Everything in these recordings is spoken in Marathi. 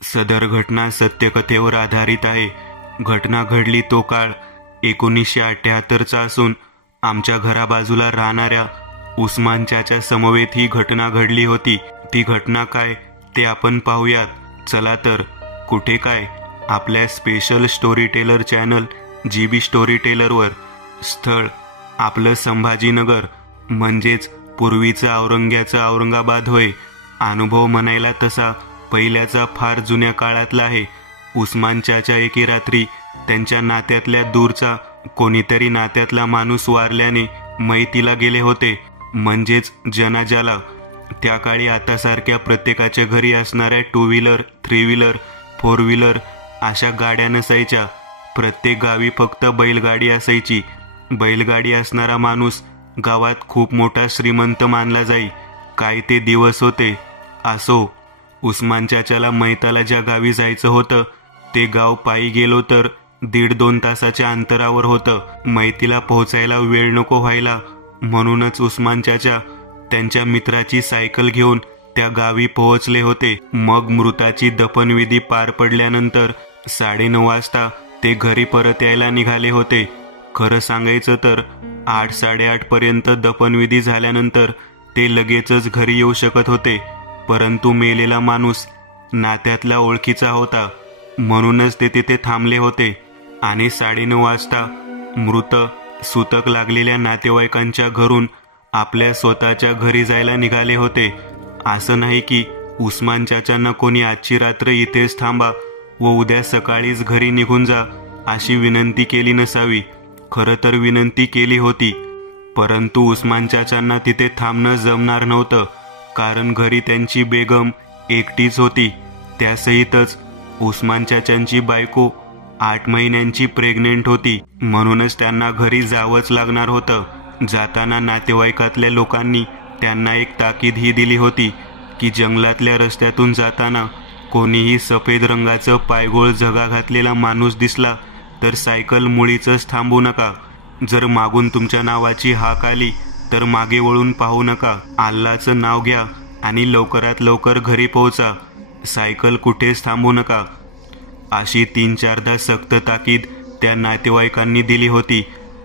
सदर घटना सत्यकथेवर आधारित आहे. घटना घडली तो काळ 1978चा असून आमच्या घराबाजूला राहणाऱ्या उस्मान चाचा समवेत ही घटना घडली होती. ती घटना काय ते आपण पाहूयात. चला तर. कुठे काय? आपल्या special story teller channel GB story टेलरवर. स्थळ आपलं संभाजीनगर, म्हणजेच पूर्वीचं औरंग्याचं औरंगाबाद होय. अनुभव म्हणायला तसा पहिल्याचा फार जुन्या काळातला आहे. उस्मान चाचा एके रात्री त्यांच्या नात्यातल्या दूरचा कोणीतरी नात्यातला माणूस वारल्याने मैतीला गेले होते, म्हणजेच जनाजाला. त्या काळी आतासारख्या प्रत्येकाच्या घरी असणाऱ्या 2 व्हीलर, 3 व्हीलर, 4 व्हीलर अशा गाड्या नसायच्या. प्रत्येक गावी फक्त बैलगाडी असायची. बैलगाडी असणारा माणूस गावात खूप मोठा श्रीमंत मानला जाई. काय ते दिवस होते. असो, उस्मान चाचाला मैताला ज्या गावी जायचं होतं ते गाव पायी गेलो तर 1.5-2 तासाच्या अंतरावर होतं. मैतीला पोहोचायला वेळ नको व्हायला म्हणूनच उस्मान चाचा त्यांच्या मित्राची सायकल घेऊन त्या गावी पोहोचले होते. मग मृताची दफनविधी पार पडल्यानंतर 9:30 वाजता ते घरी परत यायला निघाले होते. खरं सांगायचं तर 8-8:30 पर्यंत दफनविधी झाल्यानंतर ते लगेचच घरी येऊ शकत होते. परंतु मेलेला माणूस नात्यातला ओळखीचा होता म्हणूनच ते तिथे थांबले होते आणि 9:30 वाजता मृत सुतक लागलेल्या नातेवाईकांच्या घरून आपल्या स्वतःच्या घरी जायला निघाले होते. असं नाही की उस्मान चाचांना कोणी आजची रात्र इथेच थांबा व उद्या सकाळीच घरी निघून जा अशी विनंती केली नसावी. खरं तर विनंती केली होती, परंतु उस्मान चाचांना तिथे थांबणं जमणार नव्हतं, कारण घरी त्यांची बेगम एकटीच होती. त्यासहितच उस्मान चाचांची बायको 8 महिन्यांची प्रेग्नेंट होती, म्हणूनच त्यांना घरी जावंच लागणार होतं. जाताना नातेवाईकातल्या लोकांनी त्यांना एक ताकीद ही दिली होती की जंगलातल्या रस्त्यातून जाताना कोणीही सफेद रंगाचं पायगोळ झगा घातलेला माणूस दिसला तर सायकल मुळीच थांबवू नका. जर मागून तुमच्या नावाची हाक आली तर मागे वळून पाहू नका. अल्लाचं नाव घ्या आणि लवकरात लवकर घरी पोहोचा. सायकल कुठेच थांबवू नका. अशी 3-4दा सक्त ताकीद त्या नातेवाईकांनी दिली होती.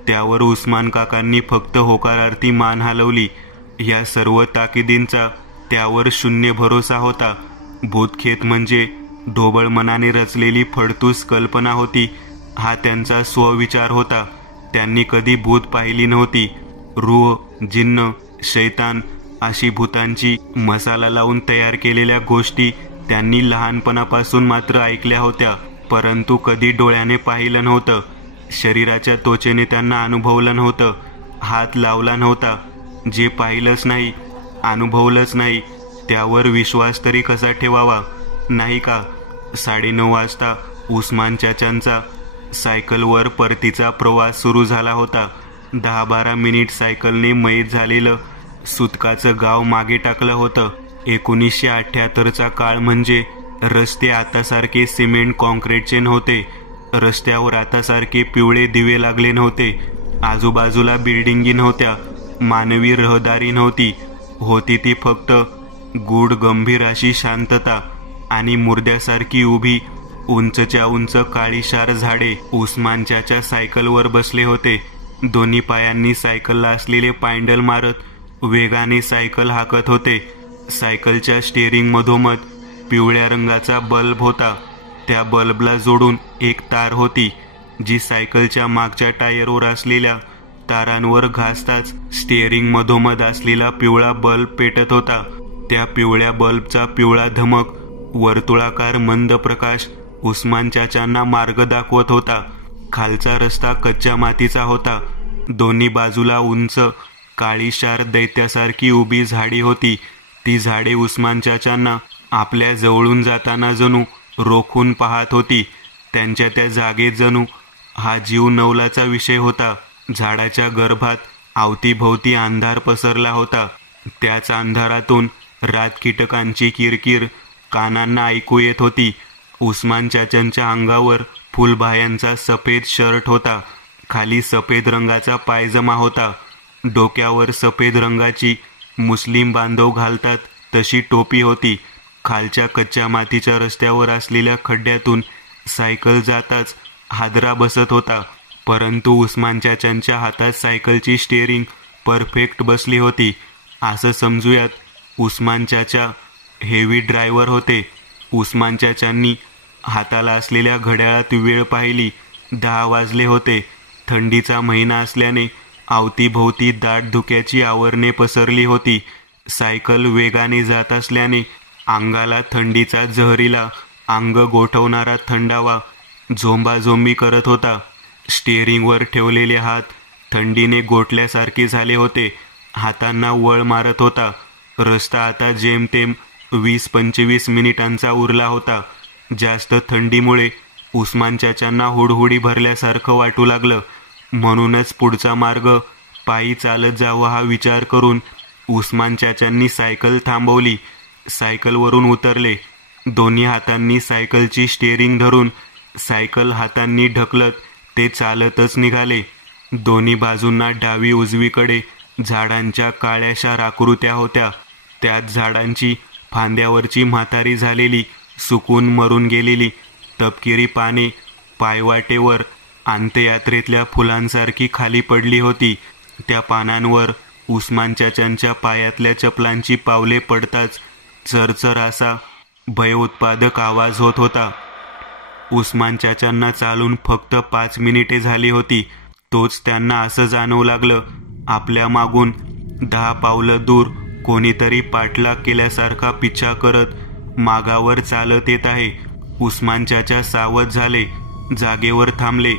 त्यावर उस्मान काकांनी फक्त होकारार्थी मान हलवली. या सर्व ताकीदींचा त्यावर शून्य भरोसा होता. भूतखेत म्हणजे ढोबळ मनाने रचलेली फडतूस कल्पना होती हा त्यांचा स्वविचार होता. त्यांनी कधी भूत पाहिली नव्हती. रूह, जिन्न, शैतान अशी भूतांची मसाला लावून तयार केलेल्या गोष्टी त्यांनी लहानपणापासून मात्र ऐकल्या होत्या, परंतु कधी डोळ्याने पाहिलं नव्हतं. शरीराच्या त्वचेने त्यांना अनुभवलं नव्हतं. हात लावला नव्हता. जे पाहिलंच नाही, अनुभवलंच नाही, त्यावर विश्वास तरी कसा ठेवावा, नाही का? 9:30 वाजता उस्मान चाचांचा सायकलवर परतीचा प्रवास सुरू झाला होता. 10-12 मिनिट सायकलने मैत झालेलं सुतकाचं गाव मागे टाकलं होतं. 1978चा काळ म्हणजे रस्ते आतासारखे सिमेंट कॉन्क्रीटचे नव्हते. रस्त्यावर आतासारखे पिवळे दिवे लागले नव्हते. आजूबाजूला बिल्डिंगी नव्हत्या. मानवी रहदारी नव्हती. होती ती फक्त गूढ गंभीर अशी शांतता आणि मुर्द्यासारखी उभी उंचच्या उंच काळीशार झाडे. उस्मान चाचा सायकलवर बसले होते. दोन्ही पायांनी सायकलला असलेले पायंडल मारत वेगाने सायकल हाकत होते. सायकलच्या स्टेअरिंग मधोमध पिवळ्या रंगाचा बल्ब होता. त्या बल्बला जोडून एक तार होती जी सायकलच्या मागच्या टायरवर असलेल्या तारांवर घासताच स्टेअरिंग मधोमध असलेला पिवळा बल्ब पेटत होता. त्या पिवळ्या बल्बचा पिवळा धमक वर्तुळाकार मंद प्रकाश उस्मान चाचांना मार्ग दाखवत होता. खालचा रस्ता कच्च्या मातीचा होता. दोन्ही बाजूला उंच काळीशार दैत्यासारखी उभी झाडी होती. ती झाडे उस्मान चाचांना आपल्या जवळून जाताना जणू रोखून पाहत होती. त्यांच्या त्या जागेत जणू हा जीव नवलाचा विषय होता. झाडाच्या गर्भात अवतीभोवती अंधार पसरला होता. त्याच अंधारातून रातकीटकांची किरकिर कानांना ऐकू येत होती. उस्मान चाचांच्या अंगावर फुलबाह्यांचा सफेद शर्ट होता. खाली सफेद रंगाचा पायजमा होता. डोक्यावर सफेद रंगाची मुस्लिम बांधव घालतात तशी टोपी होती. खालच्या कच्च्या मातीच्या रस्त्यावर असलेल्या खड्ड्यातून सायकल जाताच हादरा बसत होता. परंतु उस्मान चाचांच्या हातात सायकलची स्टेअरिंग परफेक्ट बसली होती. असं समजूयात उस्मान चाचा हेवी ड्रायव्हर होते. उस्मान चाचांनी हाताला असलेल्या घड्याळात वेळ पाहिली. 10 वाजले होते. थंडीचा महिना असल्याने अवतीभोवती दाट धुक्याची आवरणे पसरली होती. सायकल वेगाने जात असल्याने अंगाला थंडीचा जहरीला अंग गोठवणारा थंडावा झोंबाझोंबी करत होता. स्टेअरिंगवर ठेवलेले हात थंडीने गोठल्यासारखे झाले होते. हातांना वळ मारत होता. रस्ता आता जेमतेम 20-25 मिनिटांचा उरला होता. जास्त थंडीमुळे उस्मान चाचांना हुडहुडी भरल्यासारखं वाटू लागलं. म्हणूनच पुढचा मार्ग पायी चालत जावं हा विचार करून उस्मान चाचांनी सायकल थांबवली. सायकलवरून उतरले. दोन्ही हातांनी सायकलची स्टेअरिंग धरून सायकल हातांनी ढकलत ते चालतच निघाले. दोन्ही बाजूंना डावी उजवीकडे झाडांच्या काळ्याशा आकृत्या होत्या. त्यात झाडांची फांद्यावरची म्हातारी झालेली, सुकून मरून गेलेली तपकिरी पाने पायवाटेवर अंत्ययात्रेतल्या फुलांसारखी खाली पडली होती. त्या पानांवर उस्मान चाचांच्या पायातल्या चपलांची पावले पडताच चरचर असा भयोत्पादक आवाज होत होता. उस्मान चाचांना चालून फक्त 5 मिनिटे झाली होती. तोच त्यांना असं जाणवू लागलं, आपल्या मागून 10 पावलं दूर कोणीतरी पाठलाग केल्यासारखा पिच्छा करत मागावर चालत येत आहे. उस्मान चाचा सावध झाले. जागेवर थांबले.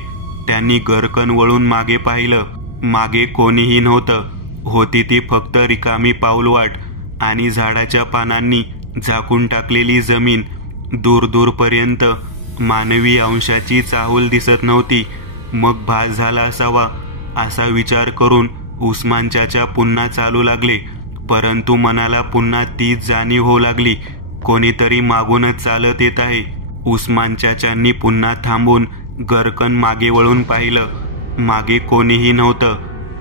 त्यांनी गरकन वळून मागे पाहिलं. मागे कोणीही नव्हतं. होती ती फक्त रिकामी पाऊलवाट आणि झाडाच्या पानांनी झाकून टाकलेली जमीन. दूर दूरपर्यंत मानवी अंशाची चाहूल दिसत नव्हती. मग भास झाला असावा असा विचार करून उस्मान चाचा पुन्हा चालू लागले. परंतु मनाला पुन्हा तीच जाणीव होऊ लागली, कोणीतरी मागूनच चालत येत आहे. उस्मान चाचांनी पुन्हा थांबून गरकन मागे वळून पाहिलं. मागे कोणीही नव्हतं.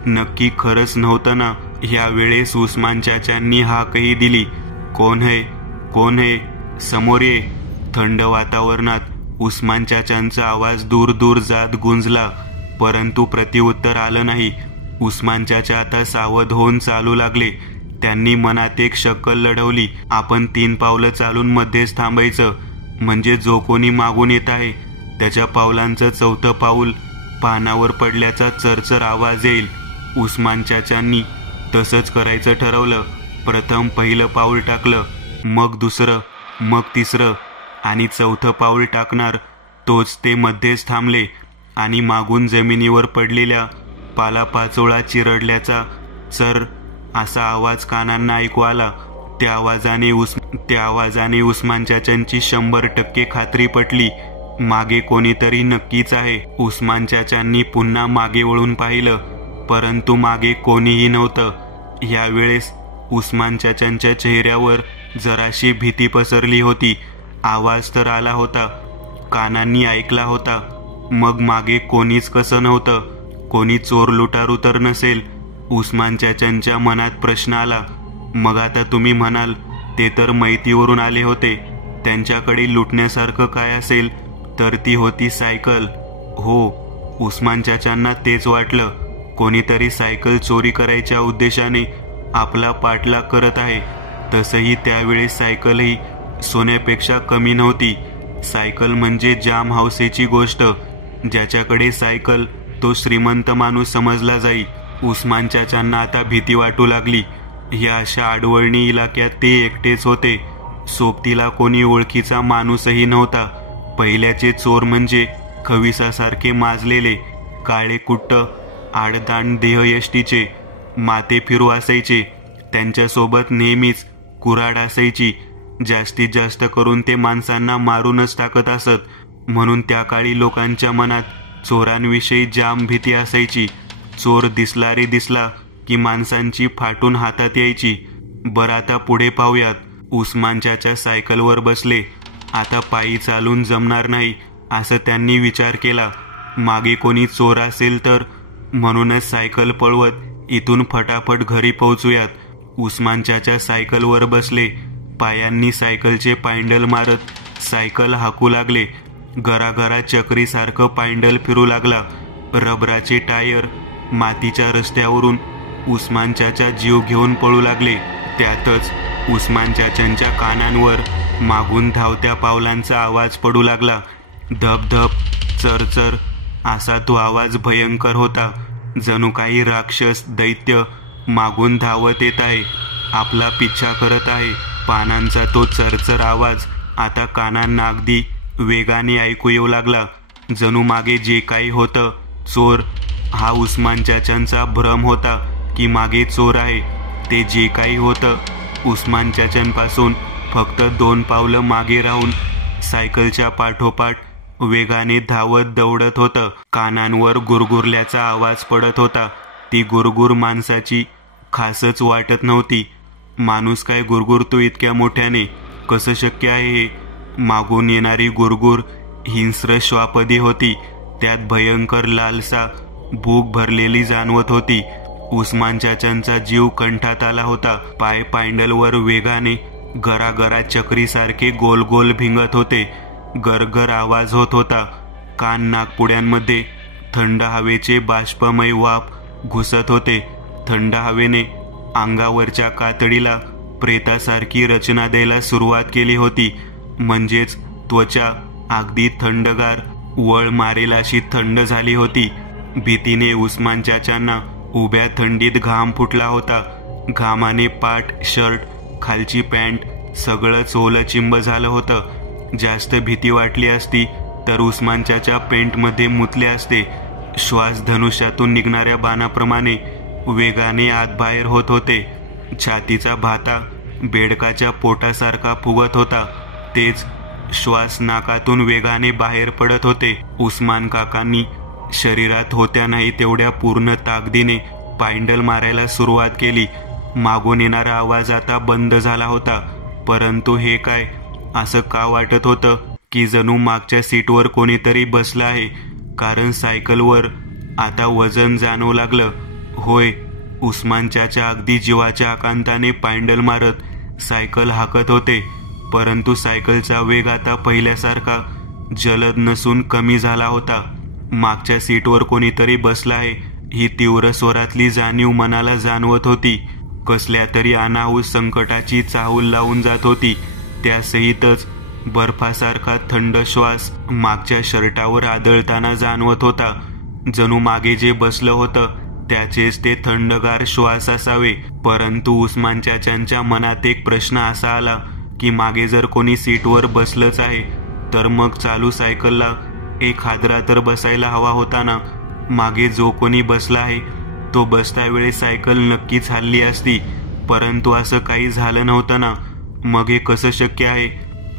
नक्की खरंच नव्हतं ना? ह्या वेळेस उस्मान चाचांनी हाकही दिली, कोण है, कोण है, समोर ये. थंड वातावरणात उस्मान चाचांचा आवाज दूर दूर जात गुंजला. परंतु प्रत्युत्तर आलं नाही. उस्मान चाचा आता सावध होऊन चालू लागले. त्यांनी मनात एक शक्कल लढवली, आपण 3 पावलं चालून मध्येच थांबायचं, म्हणजे जो कोणी मागून येत आहे त्याच्या पावलांचं 4थं पाऊल पानावर पडल्याचा चरचर आवाज येईल. उस्मान चाचांनी तसंच करायचं ठरवलं. प्रथम पहिलं पाऊल टाकलं, मग दुसरं, मग तिसरं आणि 4थं पाऊल टाकणार तोच ते मध्येच थांबले आणि मागून जमिनीवर पडलेल्या पालापाचोळा चिरडल्याचा चर असा आवाज कानांना ऐकू आला. त्या आवाजाने उस्मान चाचांची 100% खात्री पटली. मागे कोणीतरी नक्कीच आहे. उस्मान चाचांनी पुन्हा मागे वळून पाहिलं, परंतु मागे कोणीही नव्हतं. यावेळेस उस्मान चाचांच्या चेहऱ्यावर जराशी भीती पसरली होती. आवाज तर आला होता, कानांनी ऐकला होता, मग मागे कोणीच कसं नव्हतं? कोणी चोर लुटारू तर नसेल? उस्मान चाचांच्या मनात प्रश्न आला. मग आता तुम्ही म्हणाल ते तर मैतीवरून आले होते, त्यांच्याकडे लुटण्यासारखं काय असेल? तर ती होती सायकल. हो, उस्मान चाचांना तेच वाटलं. कोणीतरी सायकल चोरी करायच्या उद्देशाने आपला पाठलाग करत आहे. तसंही त्यावेळेस सायकलही सोन्यापेक्षा कमी नव्हती. सायकल म्हणजे जाम हौसेची गोष्ट. ज्याच्याकडे सायकल तो श्रीमंत माणूस समजला जाई. उस्मान चाचांना आता भीती वाटू लागली. या अशा आडवळणी इलाक्यात ते एकटेच होते. सोबतीला कोणी ओळखीचा माणूसही नव्हता. पहिल्याचे चोर म्हणजे खविसासारखे माजलेले, काळे कुट्ट, आडदांड देहयष्टीचे, माते फिरू असायचे. त्यांच्यासोबत नेहमीच कुऱ्हाड असायची. जास्तीत जास्त करून ते माणसांना मारूनच टाकत असत. म्हणून त्या काळी लोकांच्या मनात चोरांविषयी जाम भीती असायची. चोर दिसला रे दिसला की माणसांची फाटून हातात यायची. बरं, आता पुढे पाहूयात. उस्मान चाचा सायकलवर बसले. आता पायी चालून जमणार नाही असं त्यांनी विचार केला. मागे कोणी चोर असेल तर, म्हणूनच सायकल पळवत इथून फटाफट घरी पोहोचूयात. उस्मान चाचा सायकलवर बसले. पायांनी सायकलचे पायंडल मारत सायकल हाकू लागले. गरागरा चक्रीसारखं पायंडल फिरू लागला. रबराचे टायर मातीच्या रस्त्यावरून उस्मान चाचा जीव घेऊन पळू लागले. त्यातच उस्मान चाचांच्या कानांवर मागून धावत्या पावलांचा आवाज पडू लागला. धपधप, चरचर असा तो आवाज भयंकर होता. जणू काही राक्षस दैत्य मागून धावत येत आहे, आपला पिच्छा करत आहे. पानांचा तो चरचर आवाज आता कानांना अगदी वेगाने ऐकू येऊ लागला. जणू मागे जे काही होतं चोर, हा उस्मान चाचांचा भ्रम होता की मागे चोर आहे. ते जे काही होतं उस्मान चाचांपासून फक्त 2 पावलं मागे राहून सायकलच्या पाठोपाठ वेगाने धावत दौडत होतं. कानांवर गुरगुरल्याचा आवाज पडत होता. ती गुरगुर माणसाची खासच वाटत नव्हती. माणूस काय गुरगुरतो इतक्या मोठ्याने? कसं शक्य आहे हे? मागून येणारी गुरगुर हिंस्र श्वापदी होती. त्यात भयंकर लालसा भूक भरलेली जाणवत होती. उस्मान चाचांचा जीव कंठात आला होता. पाय पायंडलवर वेगाने गरागरा चक्रीसारखे गोल गोल भिंगत होते. गरगर आवाज होत होता. कान नाकपुड्यांमध्ये थंड हवेचे बाष्पमय वाफ घुसत होते. थंड हवेने अंगावरच्या कातडीला प्रेतासारखी रचना द्यायला सुरुवात केली होती. म्हणजेच त्वचा अगदी थंडगार, वळ मारेल अशी थंड झाली होती. भीतीने उस्मान चाचांना उभ्या थंडीत घाम फुटला होता. घामाने पाठ, शर्ट, खालची पॅन्ट सगळंच ओलचिंब झालं होतं. जास्त भीती वाटली असती तर उस्मान चाचा पेंटमध्ये मुतले असते. श्वास धनुष्यातून निघणाऱ्या बाणाप्रमाणे वेगाने आत बाहेर होत होते. छातीचा भाता बेडकाच्या पोटासारखा फुगत होता. तेच श्वास नाकातून वेगाने बाहेर पडत होते. उस्मान काकांनी शरीरात होत्या नाही तेवढ्या पूर्ण ताकदीने पायंडल मारायला सुरुवात केली. मागून येणारा आवाज आता बंद झाला होता. परंतु हे काय? असं का वाटत होतं की जणू मागच्या सीटवर कोणीतरी बसलं आहे. कारण सायकलवर आता वजन जाणवू लागलं. होय, उस्मान चाचा अगदी जीवाच्या आकांताने पायंडल मारत सायकल हाकत होते. परंतु सायकलचा वेग आता पहिल्यासारखा जलद नसून कमी झाला होता. मागच्या सीटवर कोणीतरी बसलं आहे ही तीव्र स्वरातली जाणीव मनाला जाणवत होती. कसल्या तरी अनाहूत संकटाची चाहूल लावून जात होती. त्यासहितच बर्फासारखा थंड श्वास मागच्या शर्टावर आदळताना जाणवत होता. जणू मागे जे बसलं होतं त्याचेच ते थंडगार श्वास असावे. परंतु उस्मान चाचांच्या मनात एक प्रश्न असा आला की मागे जर कोणी सीटवर बसलंच आहे तर मग चालू सायकलला एक हादरा तर बसायला हवा होता ना. मागे जो कोणी बसला आहे तो बसता वेळी सायकल नक्कीच हलली असती. परंतु असं काही झालं नव्हतं ना. मग हे कसं शक्य आहे?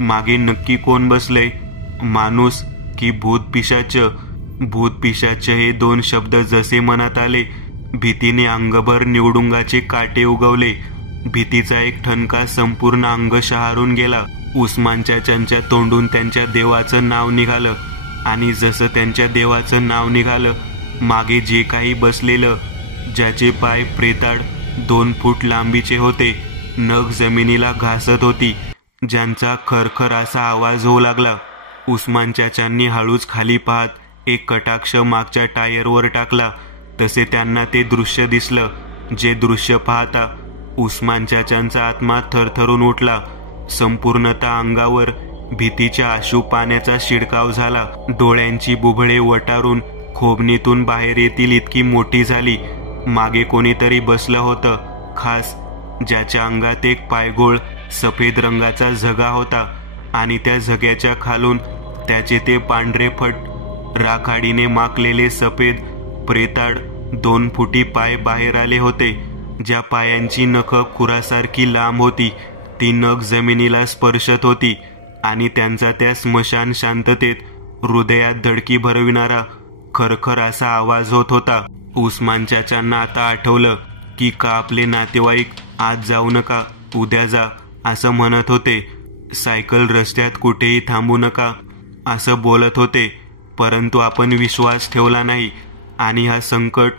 मागे नक्की कोण बसलंय? माणूस की भूत पिशाच? भूत पिशाच हे 2 शब्द जसे मनात आले भीतीने अंगभर निवडुंगाचे काटे उगवले. भीतीचा एक ठणका संपूर्ण अंग शहारून गेला. उस्मान चाचांच्या तोंडून त्यांच्या देवाचं नाव निघालं आणि जसं त्यांच्या देवाचं नाव निघालं मागे जे काही बसलेलं, ज्याचे पाय प्रेताड 2 फूट लांबीचे होते, नख जमिनीला घासत होती, ज्यांचा खरखर असा आवाज होऊ लागला. उस्मान चाचांनी हळूच खाली पाहत एक कटाक्ष मागच्या टायरवर टाकला. तसे त्यांना ते दृश्य दिसलं. जे दृश्य पाहता उस्मान चाचांचा आत्मा थरथरून उठला. संपूर्णतः अंगावर भीतीच्या आशू पाण्याचा शिडकाव झाला. डोळ्यांची बुबळे वटारून खोबणीतून बाहेर येतील इतकी मोठी झाली. मागे कोणीतरी बसलं होतं, खास ज्याच्या अंगात एक पायगोळ सफेद रंगाचा झगा होता आणि त्या झग्याच्या खालून त्याचे ते पांढरे फट राखाडीने माखलेले सफेद प्रेताड 2 फुटी पाय बाहेर आले होते. ज्या पायांची नखं खुरासारखी लांब होती ती नख जमिनीला स्पर्शत होती आणि त्यांचा त्या स्मशान शांततेत हृदयात धडकी भरविणारा खरखर असा आवाज होत होता. उस्मान चाचांना आता आठवलं की का आपले नातेवाईक आज जाऊ नका, उद्या जा असं म्हणत होते. सायकल रस्त्यात कुठेही थांबू नका असं बोलत होते. परंतु आपण विश्वास ठेवला नाही आणि हा संकट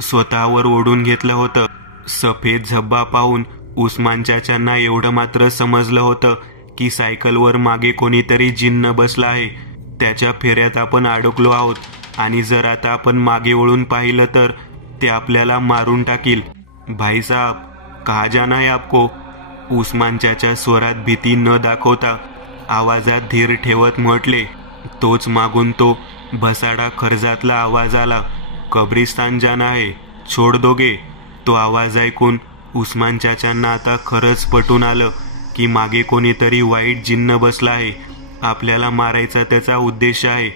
स्वतःवर ओढून घेतलं होतं. सफेद झब्बा पाहून उस्मान चाचांना एवढं मात्र समजलं होतं की सायकलवर मागे कोणीतरी जिन्न बसला आहे. त्याच्या फेऱ्यात आपण अडकलो आहोत आणि जर आता आपण मागे वळून पाहिलं तर ते आपल्याला मारून टाकील. भाई साहब, कहा जाना है आपको? उस्मान चाचा स्वरात भीती न दाखवता आवाजात धीर ठेवत म्हटले. तोच मागून तो भसाडा खर्जातला आवाज आला, कब्रिस्तान जाना है, छोड़ दोगे? तो आवाज ऐकून उस्मान चाचांना आता खरंच पटून आलं की मागे कोणीतरी वाईट जिन्न बसला आहे. आपल्याला मारायचा त्याचा उद्देश आहे.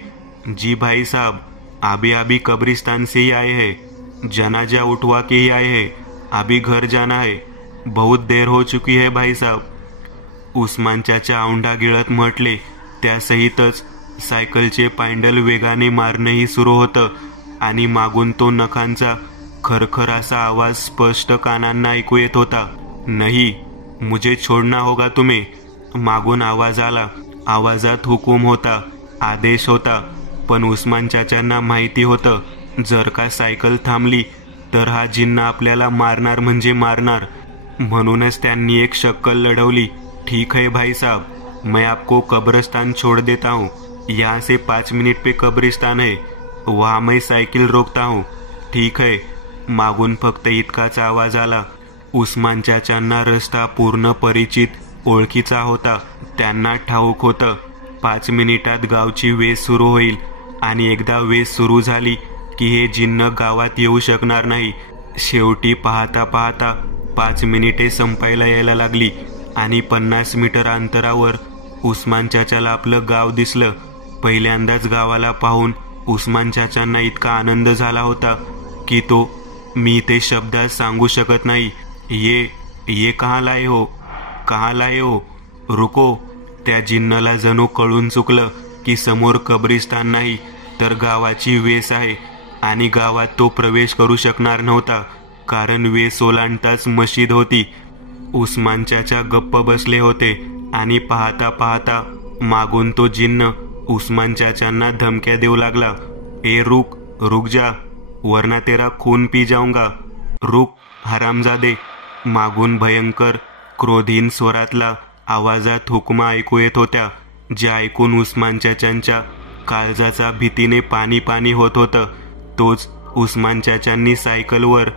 जी भाई साहब, अभी कब्रिस्तान से ही आए हैं, जनाजा उठवा के ही आए हैं, अभी घर जाना है, बहुत देर हो चुकी है भाई साहब. उस्मान चाचा औंढा गिळत म्हटले. त्यासहितच सायकलचे पॅन्डल वेगाने मारणंही सुरू होतं आणि मागून तो नखांचा खरखर असा आवाज स्पष्ट कानांना ऐकू येत होता. नहीं, मुझे छोड़ना होगा तुम्हें. मागून आवाज आला. आवाजात हुकूम होता, आदेश होता. पण उस्मान चाचांना माहिती होतं, जर का सायकल थांबली तर हा जिन्न आपल्याला मारणार म्हणजे मारणार. म्हणूनच त्यांनी एक शक्कल लढवली. ठीक है भाई साहब, मैं आपको कब्रिस्तान छोड़ देता हूँ. यहाँ से 5 मिनट पे कब्रिस्तान है, वहाँ मैं सायकल रोकता हूँ. ठीक है. मागून फक्त इतकाच आवाज आला. उस्मान चाचांना रस्ता पूर्ण परिचित, ओळखीचा होता. त्यांना ठाऊक होतं 5 मिनिटात गावची वेस सुरू होईल आणि एकदा वेस सुरू झाली की हे जिन्न गावात येऊ शकणार नाही. शेवटी पाहता पाहता 5 मिनिटे संपायला यायला लागली आणि 50 मीटर अंतरावर उस्मान चाचाला आपलं गाव दिसलं. पहिल्यांदाच गावाला पाहून उस्मान चाचांना इतका आनंद झाला होता की तो मी ते शब्दात सांगू शकत नाही. ये कहाँ लाए हो, कहाँ लाए हो, रुको. त्या जिन्नला जणू कळून चुकलं की समोर कब्रिस्तान नाही तर गावाची वेस आहे आणि गावात तो प्रवेश करू शकणार नव्हता, कारण वेस ओलांडताच मशीद होती. उस्मान चाचा गप्प बसले होते आणि पाहता पाहता मागून तो जिन्न उस्मान चाचांना धमक्या देऊ लागला. ए रुक जा, वरना तेरा खून पी जाऊंगा, रुक हरामजादे. मागून भयंकर क्रोधीन स्वरातला आवाजात हुकमा ऐकू येत होत्या, ज्या ऐकून उस्मान चाचांच्या काळजाचा भीतीने पाणी पाणी होत होतं. तोच उस्मान चाचांनी सायकलवर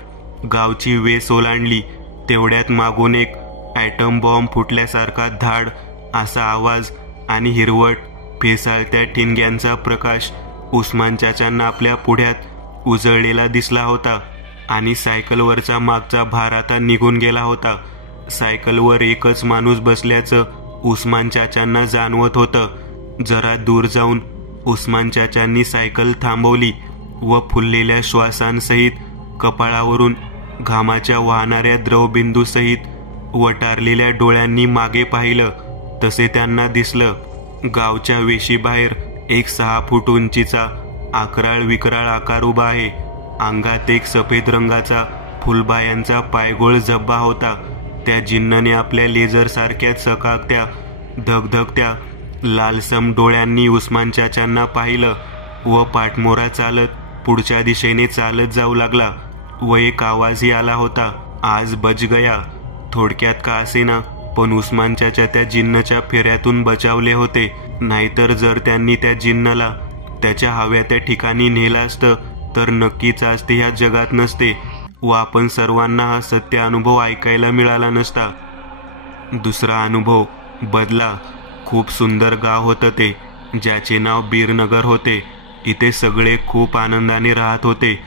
गावची वेस ओलांडली. तेवढ्यात मागून एक ॲटम बॉम्ब फुटल्यासारखा धाड असा आवाज आणि हिरवट फेसाळत्या ठिणग्यांचा प्रकाश उस्मान चाचांना आपल्या पुढ्यात उजळलेला दिसला होता आणि सायकलवरचा मागचा भार आता निघून गेला होता. सायकलवर एकच माणूस बसल्याचं उस्मान चाचांना जाणवत होतं. जरा दूर जाऊन उस्मान चाचांनी सायकल थांबवली व फुललेल्या श्वासांसहित कपाळावरून घामाच्या वाहणाऱ्या द्रवबिंदूसहित वटारलेल्या डोळ्यांनी मागे पाहिलं. तसे त्यांना दिसलं, गावच्या वेशीबाहेर एक 6 फूट उंचीचा आकराळ विकराळ आकार उभा आहे. अंगात एक सफेद रंगाचा फुलबायांचा पायगोळ जब्बा होता. त्या जिन्नने आपल्या लेझरसारख्या चकाकत्या धगधगत्या लालसम डोळ्यांनी उस्मान चाचांना पाहिलं व पाठमोरा चालत पुढच्या दिशेने चालत जाऊ लागला व एक आवाजही आला होता, आज बच गया. थोडक्यात का असेना, पण उस्मान चाचा त्या जिन्नच्या फेऱ्यातून बचावले होते. नाहीतर जर त्यांनी त्या जिन्नला त्याच्या हव्या त्या ठिकाणी नेलं असतं तर नक्कीच आज ते ह्या जगात नसते व आपण सर्वांना हा सत्य अनुभव ऐकायला मिळाला नसता. दुसरा अनुभव बदला. खूप सुंदर गाव होतं ते, ज्याचे नाव बीरनगर होते. इथे सगळे खूप आनंदाने राहत होते.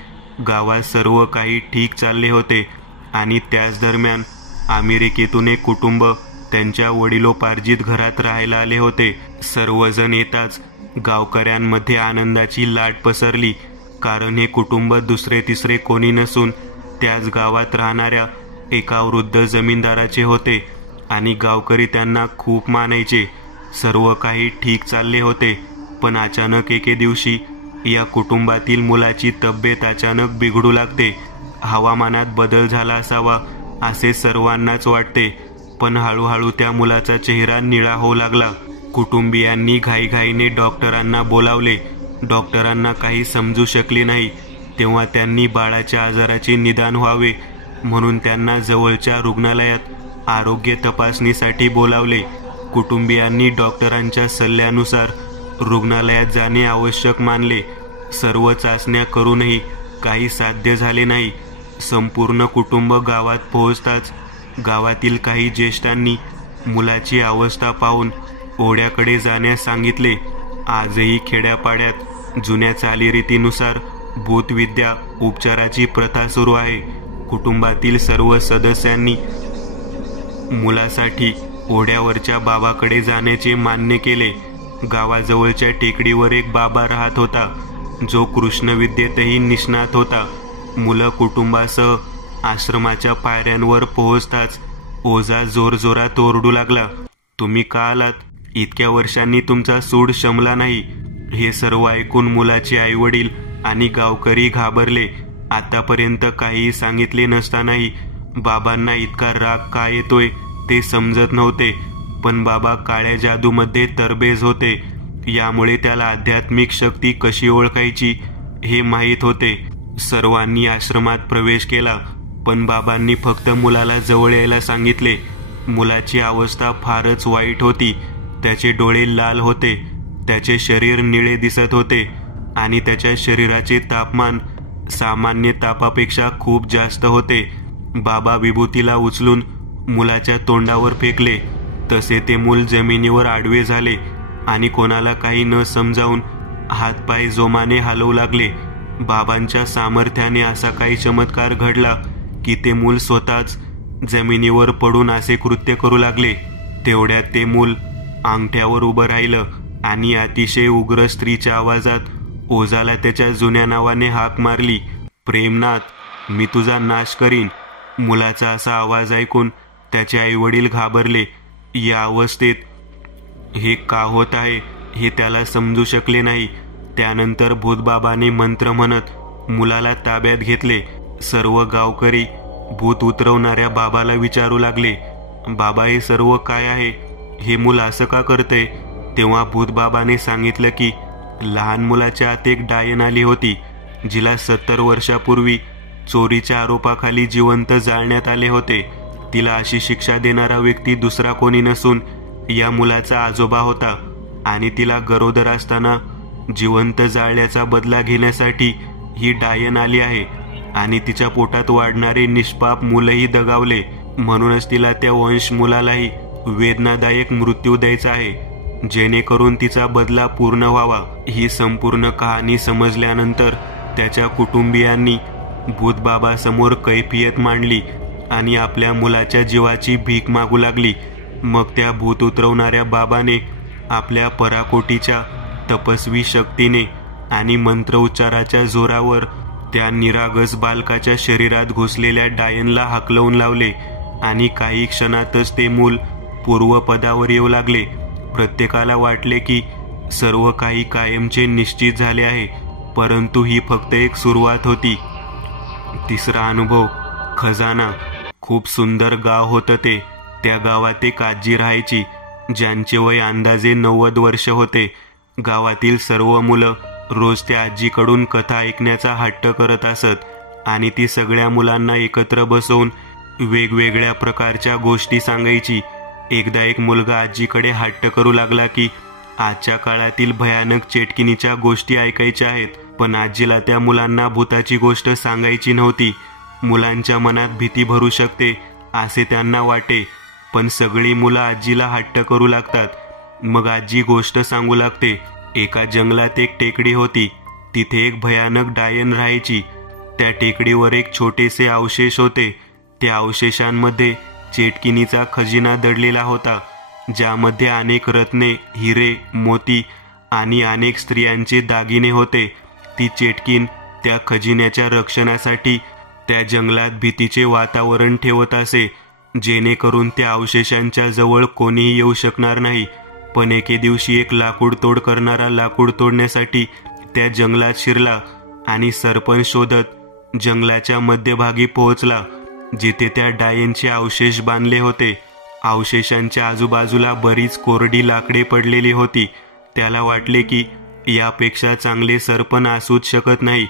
गावात सर्व काही ठीक चालले होते आणि त्याच दरम्यान अमेरिकेतून एक कुटुंब त्यांच्या वडिलोपार्जित घरात राहायला आले होते. सर्वजण येताच गावकऱ्यांमध्ये आनंदाची लाट पसरली, कारण हे कुटुंब दुसरे तिसरे कोणी नसून त्याच गावात राहणाऱ्या एका वृद्ध जमीनदाराचे होते आणि गावकरी त्यांना खूप मानायचे. सर्व काही ठीक चालले होते, पण अचानक एके दिवशी या कुटुंबातील मुलाची तब्येत अचानक बिघडू लागते. हवामानात बदल झाला असावा असे सर्वांनाच वाटते, पण हळूहळू त्या मुलाचा चेहरा निळा होऊ लागला. कुटुंबियांनी घाईघाईने डॉक्टरांना बोलावले. डॉक्टरांना काही समजू शकले नाही. तेव्हा त्यांनी बाळाच्या आजाराचे निदान व्हावे म्हणून त्यांना जवळच्या रुग्णालयात आरोग्य तपासणीसाठी बोलावले. कुटुंबियांनी डॉक्टरांच्या सल्ल्यानुसार रुग्णालयात जाणे आवश्यक मानले. सर्व चाचण्या करूनही काही साध्य झाले नाही. संपूर्ण कुटुंब गावात पोहोचताच गावातील काही ज्येष्ठांनी मुलाची अवस्था पाहून ओढ्याकडे जाण्यास सांगितले. आजही खेड्यापाड्यात जुन्या चालीरीतीनुसार भूतविद्या उपचाराची प्रथा सुरू आहे. कुटुंबातील सर्व सदस्यांनी मुलासाठी ओढ्यावरच्या बाबाकडे जाण्याचे मान्य केले. गावाजवळच्या टेकडीवर एक बाबा राहत होता, जो कृष्णविद्येतही निष्णात होता. मुलं कुटुंबासह आश्रमाच्या पायऱ्यांवर पोहोचताच ओझा जोरजोरात ओरडू लागला, तुम्ही का आलात? इतक्या वर्षांनी तुमचा सूड शमला नाही. हे सर्व ऐकून मुलाचे आईवडील आणि गावकरी घाबरले. आतापर्यंत काहीही सांगितले नसतानाही बाबांना इतका राग का येतोय ते समजत नव्हते. पण बाबा काळ्या जादूमध्ये तरबेज होते. यामुळे त्याला आध्यात्मिक शक्ती कशी ओळखायची हे माहीत होते. सर्वांनी आश्रमात प्रवेश केला, पण बाबांनी फक्त मुलाला जवळ यायला सांगितले. मुलाची अवस्था फारच वाईट होती. त्याचे डोळे लाल होते, त्याचे शरीर निळे दिसत होते आणि त्याच्या शरीराचे तापमान सामान्य तापापेक्षा खूप जास्त होते. बाबा विभूतीला उचलून मुलाच्या तोंडावर फेकले. तसे ते मूल जमिनीवर आडवे झाले आणि कोणाला काही न समजावून हातपाय जोमाने हलवू लागले. बाबांच्या सामर्थ्याने असा काही चमत्कार घडला की ते मूल स्वतःच जमिनीवर पडून असे कृत्य करू लागले. तेवढ्यात ते मूल अंगठ्यावर उभं राहिलं आणि अतिशय उग्र स्त्रीच्या आवाजात ओझाला त्याच्या जुन्या नावाने हाक मारली, प्रेमनाथ, मी तुझा नाश करीन. मुलाचा असा आवाज ऐकून त्याचे आईवडील घाबरले. या अवस्थेत हे का होत आहे हे त्याला समजू शकले नाही. त्यानंतर भूतबाबाने मंत्र म्हणत मुलाला ताब्यात घेतले. सर्व गावकरी भूत उतरवणाऱ्या बाबाला विचारू लागले, बाबा हे सर्व काय आहे? हे मूल असं का करते? तेव्हा भूतबाबाने सांगितलं की लहान मुलाच्या आत एक डायन आली होती, जिला 70 वर्षापूर्वी चोरीच्या आरोपाखाली जिवंत जाळण्यात आले होते. तिला अशी शिक्षा देणारा व्यक्ती दुसरा कोणी नसून या मुलाचा आजोबा होता आणि तिला गरोदर असताना जिवंत जाळल्याचा बदला घेण्यासाठी ही डायन आली आहे आणि तिच्या पोटात वाढणारे निष्पाप मुलंही दगावले. म्हणूनच तिला त्या वंश मुलालाही वेदनादायक मृत्यू द्यायचा आहे, जेणेकरून तिचा बदला पूर्ण व्हावा. ही संपूर्ण कहाणी समजल्यानंतर त्याच्या कुटुंबियांनी भूतबाबासमोर कैफियत मांडली आणि आपल्या मुलाच्या जीवाची भीक मागू लागली. मग त्या भूत उतरवणाऱ्या बाबाने आपल्या पराकोटीच्या तपस्वी शक्तीने आणि मंत्र उच्चाराच्या जोरावर त्या निरागस बालकाच्या शरीरात घुसलेल्या डायनला हाकलवून लावले आणि काही क्षणातच ते मूल पूर्वपदावर येऊ लागले. प्रत्येकाला वाटले की सर्व काही कायमचे निश्चित झाले आहे, परंतु ही फक्त एक सुरुवात होती. तिसरा अनुभव, खजाना. खूप सुंदर गाव होतं ते. त्या गावात एक आजी राहायची, ज्यांचे वय अंदाजे 90 वर्ष होते. गावातील सर्व मुलं रोज त्या आजीकडून कथा ऐकण्याचा हट्ट करत असत आणि ती सगळ्या मुलांना एकत्र बसवून वेगवेगळ्या प्रकारच्या गोष्टी सांगायची. एकदा एक मुलगा आजीकडे हट्ट करू लागला की आजच्या काळातील भयानक चेटकिनीच्या गोष्टी ऐकायच्या आहेत, पण आजीला त्या मुलांना भूताची गोष्ट सांगायची नव्हती. मुलांच्या मनात भीती भरू शकते असे त्यांना वाटे, पण सगळी मुलं आजीला हट्ट करू लागतात. मग आजी गोष्ट सांगू लागते. एका जंगलात एक टेकडी होती. तिथे एक भयानक डायन राहायची. त्या टेकडीवर एक छोटेसे अवशेष होते. त्या अवशेषांमध्ये चेटकिनीचा खजिना दडलेला होता, ज्यामध्ये अनेक रत्ने, हिरे, मोती आणि अनेक स्त्रियांचे दागिने होते. ती चेटकीन त्या खजिन्याच्या रक्षणासाठी त्या जंगलात भीतीचे वातावरण ठेवत असे, जेणेकरून त्या अवशेषांच्या जवळ कोणीही येऊ शकणार नाही. पण एके दिवशी एक लाकूड तोड करणारा लाकूड तोडण्यासाठी त्या जंगलात शिरला आणि सरपंच शोधत जंगलाच्या मध्यभागी पोहोचला, जिथे त्या डायनचे अवशेष बांधले होते. अवशेषांच्या आजूबाजूला बरीच कोरडी लाकडे पडलेली होती. त्याला वाटले की यापेक्षा चांगले सरपण असूच शकत नाही,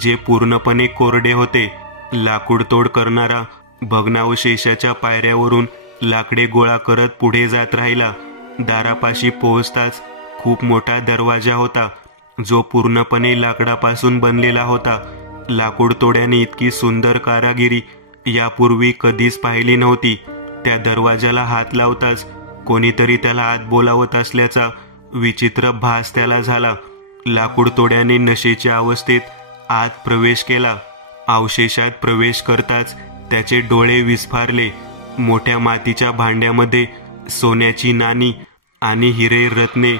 जे पूर्णपणे कोरडे होते. लाकूड तोड करणारा भग्नावशेषाच्या पायऱ्यावरून लाकडे गोळा करत पुढे जात राहिला. दारापाशी पोहोचताच खूप मोठा दरवाजा होता, जो पूर्णपणे लाकडापासून बनलेला होता. लाकूड तोड्याने इतकी सुंदर कारागिरी यापूर्वी कधीच पाहिली नव्हती. त्या दरवाजाला हात लावताच कोणीतरी त्याला आत बोलावत असल्याचा विचित्र भास त्याला झाला. लाकूड तोड्याने नशेच्या अवस्थेत आत प्रवेश केला. अवशेषात प्रवेश करताच त्याचे डोळे विस्फारले. मोठ्या मातीच्या भांड्यामध्ये सोन्याची नाणी आणि हिरे रत्ने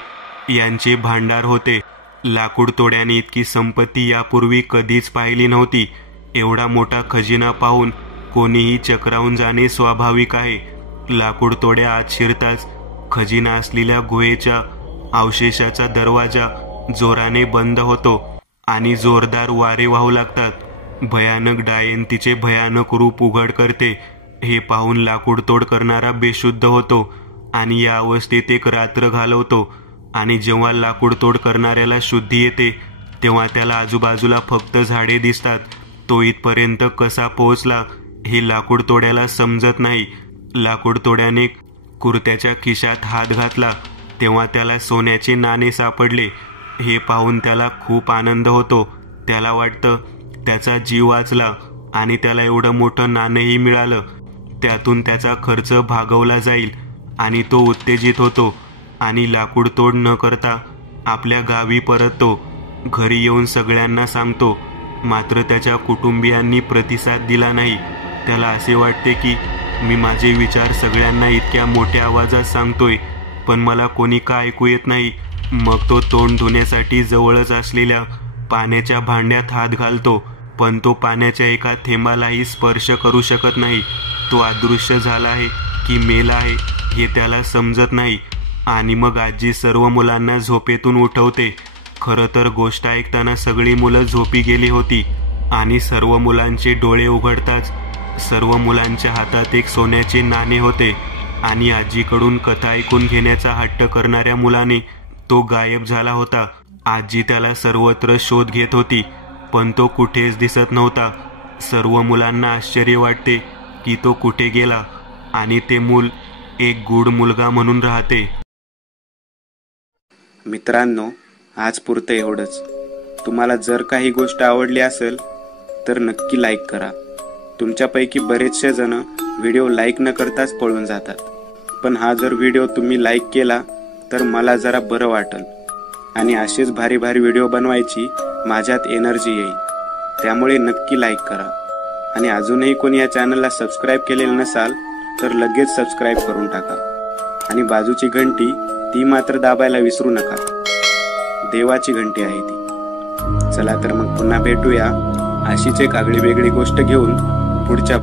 यांचे भांडार होते. लाकूड तोड्याने इतकी संपत्ती यापूर्वी कधीच पाहिली नव्हती. एवढा मोठा खजिना पाहून कोणीही चक्रावून जाणे स्वाभाविक आहे. लाकूड तोड्या आत शिरताच खजिना असलेल्या गुहेच्या अवशेषाचा दरवाजा जोराने बंद होतो आणि जोरदार वारे वाहू लागतात. भयानक डायन तिचे भयानक रूप उघड करते. हे पाहून लाकूड तोड करणारा बेशुद्ध होतो आणि या अवस्थेत एक रात्र घालवतो. आणि जेव्हा लाकूड तोड करणाऱ्याला शुद्धी येते तेव्हा त्याला आजूबाजूला फक्त झाडे दिसतात. तो इथपर्यंत कसा पोहोचला हे लाकूड तोड्याला समजत नाही. लाकूड तोड्याने कुर्त्याच्या खिशात हात घातला तेव्हा त्याला सोन्याचे नाणे सापडले. हे पाहून त्याला खूप आनंद होतो. त्याला वाटतं त्याचा जीव वाचला आणि त्याला एवढं मोठं नाणंही मिळालं. त्यातून त्याचा खर्च भागवला जाईल आणि तो उत्तेजित होतो आणि लाकूड तोड न करता आपल्या गावी परततो. घरी येऊन सगळ्यांना सांगतो, मात्र त्याच्या कुटुंबियांनी प्रतिसाद दिला नाही. त्याला असे वाटते की मी माझे विचार सगळ्यांना इतक्या मोठ्या आवाजात सांगतोय, पण मला कोणी का ऐकू येत नाही. मग तो तोंड धुण्यासाठी जवळच असलेल्या पाण्याच्या भांड्यात हात घालतो, पण तो पाण्याच्या एका थेंबालाही स्पर्श करू शकत नाही. तो अदृश्य झाला आहे की मेला आहे हे त्याला समजत नाही. आणि मग आजी सर्व मुलांना झोपेतून उठवते. खरं तर गोष्ट ऐकताना सगळी मुलं झोपी गेली होती आणि सर्व मुलांचे डोळे उघडताच सर्व मुलांच्या हातात एक सोन्याचे नाणे होते. आणि आजीकडून कथा ऐकून घेण्याचा हट्ट करणाऱ्या मुलाने तो गायब झाला होता. आजी त्याला सर्वत्र शोध घेत होती, पण तो कुठेच दिसत नव्हता. सर्व मुलांना आश्चर्य वाटते की तो कुठे गेला आणि ते मूल एक गूढ मुलगा म्हणून राहते. मित्रांनो, आज पुरतं एवढंच. तुम्हाला जर काही गोष्ट आवडली असेल तर नक्की लाईक करा. तुमच्यापैकी बरेचसे जण व्हिडिओ लाईक न करताच पळून जातात, पण हा जर व्हिडिओ तुम्ही लाईक केला तर मला जरा बरं वाटेल आणि असेच भारी भारी व्हिडिओ बनवायची माझ्यात एनर्जी येईल. त्यामुळे नक्की लाईक करा. आणि अजूनही कोणी या चॅनलला सबस्क्राईब केलेलं नसाल तर लगेच सबस्क्राईब करून टाका. आणि बाजूची घंटी ती मात्र दाबायला विसरू नका. देवाची घंटी आहे ती. चला तर मग पुन्हा भेटूया अशीच एक आगळी वेगळी गोष्ट घेऊन पुढच्या